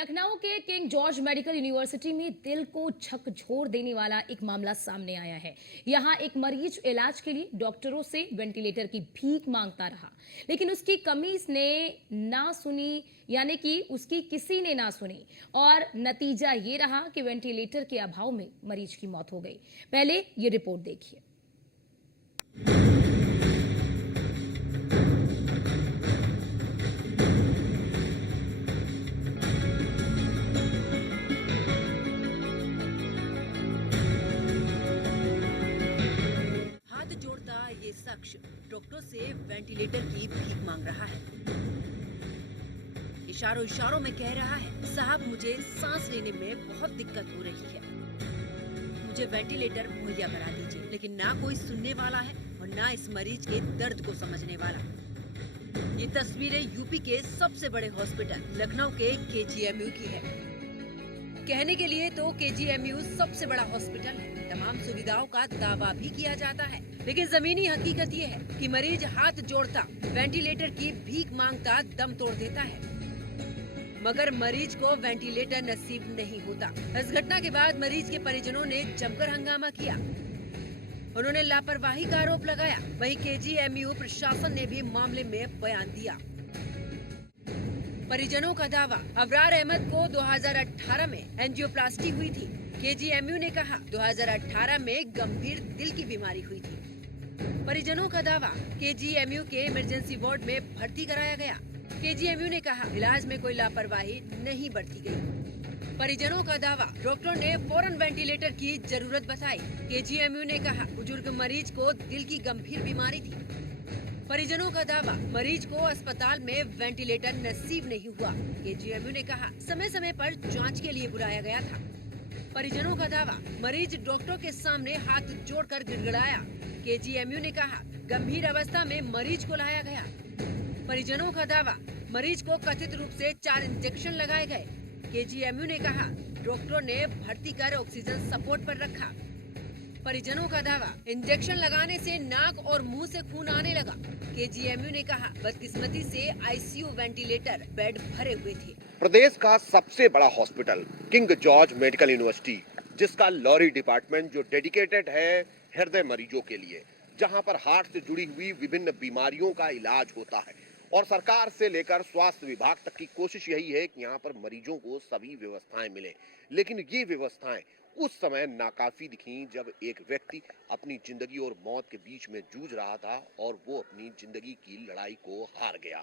लखनऊ के king George medical university में दिल को झकझोर देने वाला एक मामला सामने आया है। यहां एक मरीज इलाज के लिए डॉक्टरों से वेंटिलेटर की भीख मांगता रहा, लेकिन उसकी कमी ने ना सुनी, यानी कि उसकी किसी ने ना सुनी और नतीजा ये रहा कि वेंटिलेटर के अभाव में मरीज की मौत हो गई। पहले ये रिपोर्ट देखिए। ये शख्स डॉक्टर से वेंटिलेटर की भीख मांग रहा है। इशारों इशारों में कह रहा है, साहब मुझे सांस लेने में बहुत दिक्कत हो रही है, मुझे वेंटिलेटर मुहैया करा दीजिए। लेकिन ना कोई सुनने वाला है और ना इस मरीज के दर्द को समझने वाला। ये तस्वीरें यूपी के सबसे बड़े हॉस्पिटल लखनऊ के केजीएमयू की है। कहने के लिए तो केजीएमयू सबसे बड़ा हॉस्पिटल है, तमाम सुविधाओं का दावा भी किया जाता है, लेकिन जमीनी हकीकत ये है कि मरीज हाथ जोड़ता, वेंटिलेटर की भीख मांगता दम तोड़ देता है, मगर मरीज को वेंटिलेटर नसीब नहीं होता। इस घटना के बाद मरीज के परिजनों ने जमकर हंगामा किया। उन्होंने लापरवाही का आरोप लगाया। वहीं केजीएमयू प्रशासन ने भी मामले में बयान दिया। परिजनों का दावा, अबरार अहमद को 2018 में एंजियोप्लास्टी हुई थी। केजीएमयू ने कहा 2018 में गंभीर दिल की बीमारी हुई थी। परिजनों का दावा, केजीएमयू के इमरजेंसी वार्ड में भर्ती कराया गया। केजीएमयू ने कहा इलाज में कोई लापरवाही नहीं बरती गई। परिजनों का दावा, डॉक्टर ने फौरन वेंटिलेटर की जरूरत बताई। केजीएमयू ने कहा बुजुर्ग मरीज को दिल की गंभीर बीमारी थी। परिजनों का दावा, मरीज को अस्पताल में वेंटिलेटर नसीब नहीं हुआ। केजीएमयू ने कहा समय समय पर जांच के लिए बुलाया गया था। परिजनों का दावा, मरीज डॉक्टर के सामने हाथ जोड़कर गिड़गिड़ाया। केजीएमयू ने कहा गंभीर अवस्था में मरीज को लाया गया। परिजनों का दावा, मरीज को कथित रूप से 4 इंजेक्शन लगाए गए। केजीएमयू ने कहा डॉक्टर ने भर्ती कर ऑक्सीजन सपोर्ट पर रखा। परिजनों का दावा, इंजेक्शन लगाने से नाक और मुंह से खून आने लगा। केजीएमयू ने कहा बदकिस्मती से आईसीयू वेंटिलेटर बेड भरे हुए थे। प्रदेश का सबसे बड़ा hospital king George medical university, जिसका लॉरी डिपार्टमेंट जो डेडिकेटेड है हृदय मरीजों के लिए, जहां पर हार्ट से जुड़ी हुई विभिन्न बीमारियों का इलाज होता है, और सरकार से लेकर स्वास्थ्य विभाग तक की कोशिश यही है कि यहाँ पर मरीजों को सभी व्यवस्थाएं मिले। लेकिन ये व्यवस्थाएं उस समय नाकाफी दिखी जब एक व्यक्ति अपनी जिंदगी और मौत के बीच में जूझ रहा था और वो अपनी जिंदगी की लड़ाई को हार गया।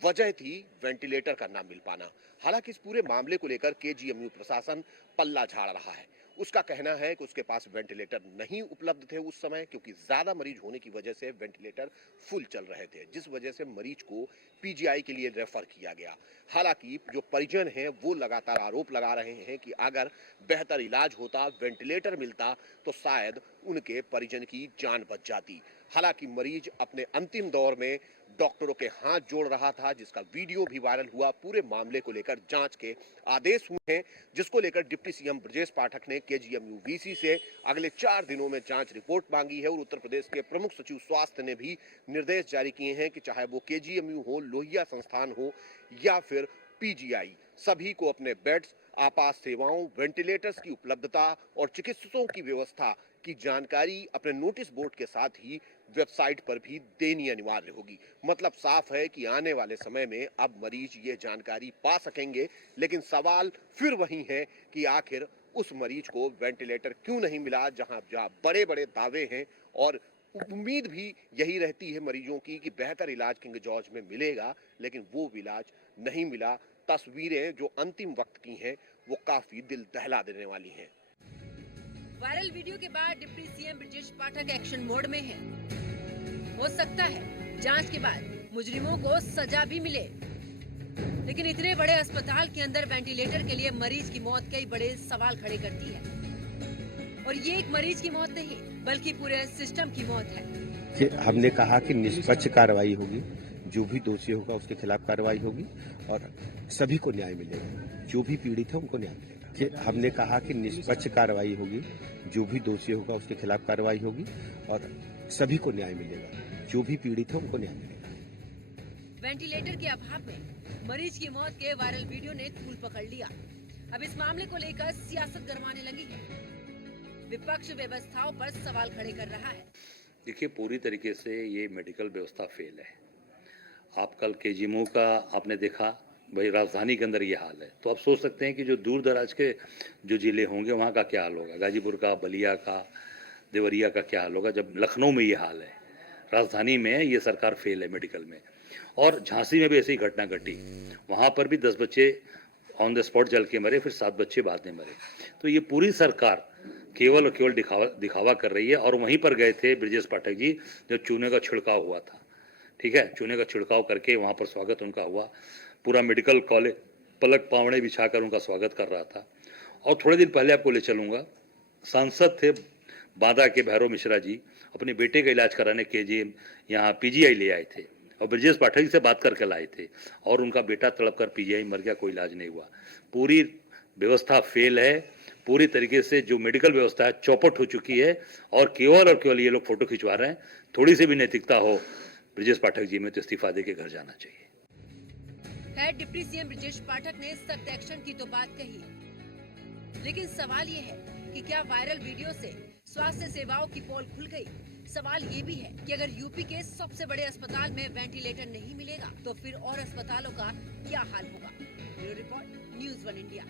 वजह थी वेंटिलेटर का ना मिल पाना। हालांकि इस पूरे मामले को लेकर केजीएमयू प्रशासन पल्ला झाड़ रहा है। उसका कहना है कि उसके पास वेंटिलेटर नहीं उपलब्ध थे उस समय, क्योंकि ज्यादा मरीज होने की वजह से वेंटिलेटर फुल चल रहे थे, जिस वजह से मरीज को पीजीआई के लिए रेफर किया गया। हालांकि जो परिजन हैं वो लगातार आरोप लगा रहे हैं कि अगर बेहतर इलाज होता, वेंटिलेटर मिलता, तो शायद उनके परिजन की जान बच जाती। हालांकि मरीज अपने अंतिम दौर में डॉक्टरों के हाथ जोड़ रहा था, जिसका वीडियो भी वायरल हुआ। पूरे मामले को लेकर जांच के आदेश हुए हैं, जिसको लेकर डिप्टी सीएम ब्रजेश पाठक ने केजीएमयू वीसी से अगले 4 दिनों में जांच रिपोर्ट मांगी है। और उत्तर प्रदेश के प्रमुख सचिव स्वास्थ्य ने भी निर्देश जारी किए हैं कि चाहे वो केजीएमयू हो, लोहिया संस्थान हो या फिर पीजीआई, सभी को अपने बेड्स, आपात सेवाओं, वेंटिलेटर्स की उपलब्धता और चिकित्सकों की व्यवस्था की जानकारी अपने नोटिस बोर्ड के साथ ही वेबसाइट पर भी देनी अनिवार्य होगी। मतलब साफ है कि आने वाले समय में अब मरीज ये जानकारी पा सकेंगे। लेकिन सवाल फिर वही है कि आखिर उस मरीज को वेंटिलेटर क्यों नहीं मिला, जहां बड़े बड़े दावे हैं और उम्मीद भी यही रहती है मरीजों की कि बेहतर इलाज किंग जॉर्ज में मिलेगा, लेकिन वो इलाज नहीं मिला। तस्वीरें जो अंतिम वक्त की हैं वो काफी दिल दहला देने वाली हैं। वायरल वीडियो के बाद deputy CM Brajesh Pathak action mode में है। हो सकता है जांच के बाद मुजरिमों को सजा भी मिले, लेकिन इतने बड़े अस्पताल के अंदर वेंटिलेटर के लिए मरीज की मौत कई बड़े सवाल खड़े करती है। और ये एक मरीज की मौत नहीं, बल्कि पूरे सिस्टम की मौत है। हमने कहा कि निष्पक्ष कार्रवाई होगी, जो भी दोषी होगा उसके खिलाफ कार्रवाई होगी और सभी को न्याय मिलेगा। जो भी पीड़ित है उनको न्याय मिलेगा। हमने कहा कि निष्पक्ष कार्रवाई होगी, जो भी दोषी होगा उसके खिलाफ कार्रवाई होगी और सभी को न्याय मिलेगा। जो भी पीड़ित है उनको न्याय मिलेगा। वेंटिलेटर के अभाव में मरीज की मौत के वायरल वीडियो ने तूल पकड़ लिया। अब इस मामले को लेकर सियासत गरमाने लगी है। विपक्ष व्यवस्थाओं पर सवाल खड़े कर रहा है। देखिए, पूरी तरीके से ये मेडिकल व्यवस्था फेल है। आप कल केजीएमयू का आपने देखा, भाई राजधानी के अंदर ये हाल है, तो आप सोच सकते हैं कि जो दूर दराज के जो जिले होंगे वहाँ का क्या हाल होगा। गाजीपुर का, बलिया का, देवरिया का क्या हाल होगा जब लखनऊ में ये हाल है। राजधानी में ये सरकार फेल है मेडिकल में। और झांसी में भी ऐसी ही घटना घटी, वहाँ पर भी 10 बच्चे ऑन द स्पॉट जल के मरे, फिर 7 बच्चे बाद में मरे। तो ये पूरी सरकार केवल और केवल दिखावा कर रही है। और वहीं पर गए थे ब्रजेश पाठक जी जब चूने का छिड़काव हुआ था, ठीक है, चूने का छिड़काव करके वहाँ पर स्वागत उनका हुआ। पूरा मेडिकल कॉलेज पलक पावड़े बिछाकर उनका स्वागत कर रहा था। और थोड़े दिन पहले आपको ले चलूँगा, सांसद थे बांदा के भैरव मिश्रा जी, अपने बेटे का इलाज कराने केजीएम यहाँ पीजीआई ले आए थे और ब्रजेश पाठक जी से बात करके लाए थे और उनका बेटा तड़प कर पीजीआई मर गया, कोई इलाज नहीं हुआ। पूरी व्यवस्था फेल है। पूरी तरीके से जो मेडिकल व्यवस्था है चौपट हो चुकी है और केवल ये लोग फोटो खिंचवा रहे हैं। थोड़ी सी भी नैतिकता हो ब्रजेश पाठक जी में तो इस्तीफा दे के घर जाना चाहिए। खैर, डिप्टी सीएम ब्रजेश पाठक ने सख्त एक्शन की तो बात कही, लेकिन सवाल ये है कि क्या वायरल वीडियो से स्वास्थ्य सेवाओं की पोल खुल गई? सवाल ये भी है कि अगर यूपी के सबसे बड़े अस्पताल में वेंटिलेटर नहीं मिलेगा तो फिर और अस्पतालों का क्या हाल होगा? Bureau report, news 1 India.